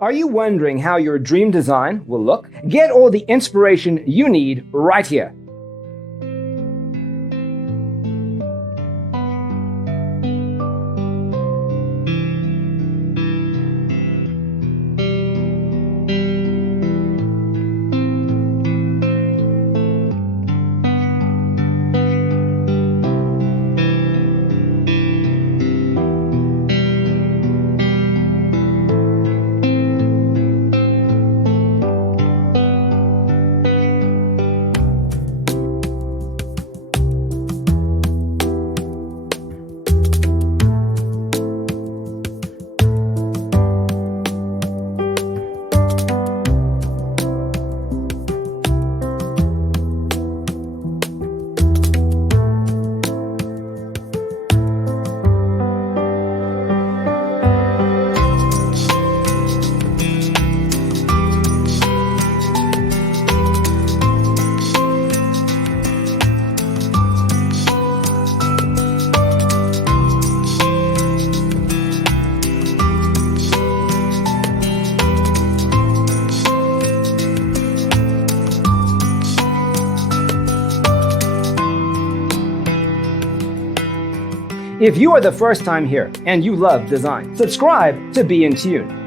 Are you wondering how your dream design will look? Get all the inspiration you need right here. If you are the first time here and you love design, subscribe to Be in Tune.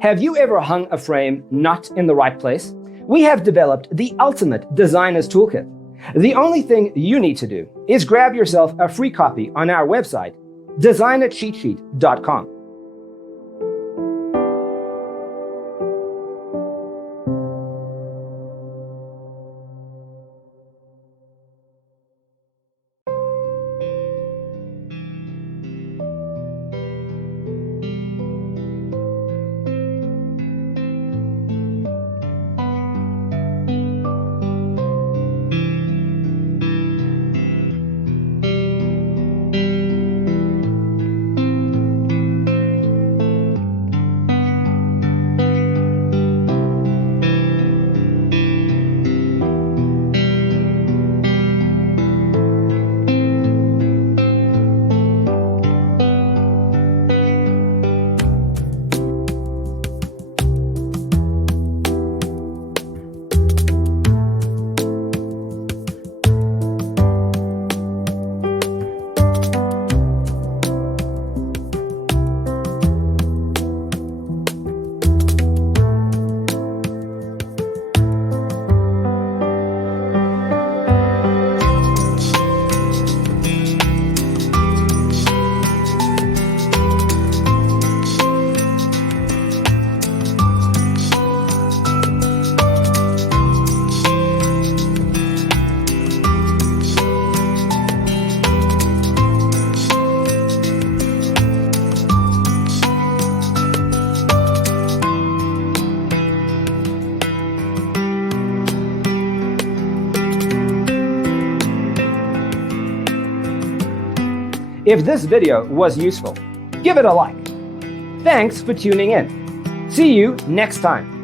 Have you ever hung a frame not in the right place? We have developed the ultimate designer's toolkit. The only thing you need to do is grab yourself a free copy on our website, designercheatsheet.com. If this video was useful, give it a like. Thanks for tuning in. See you next time.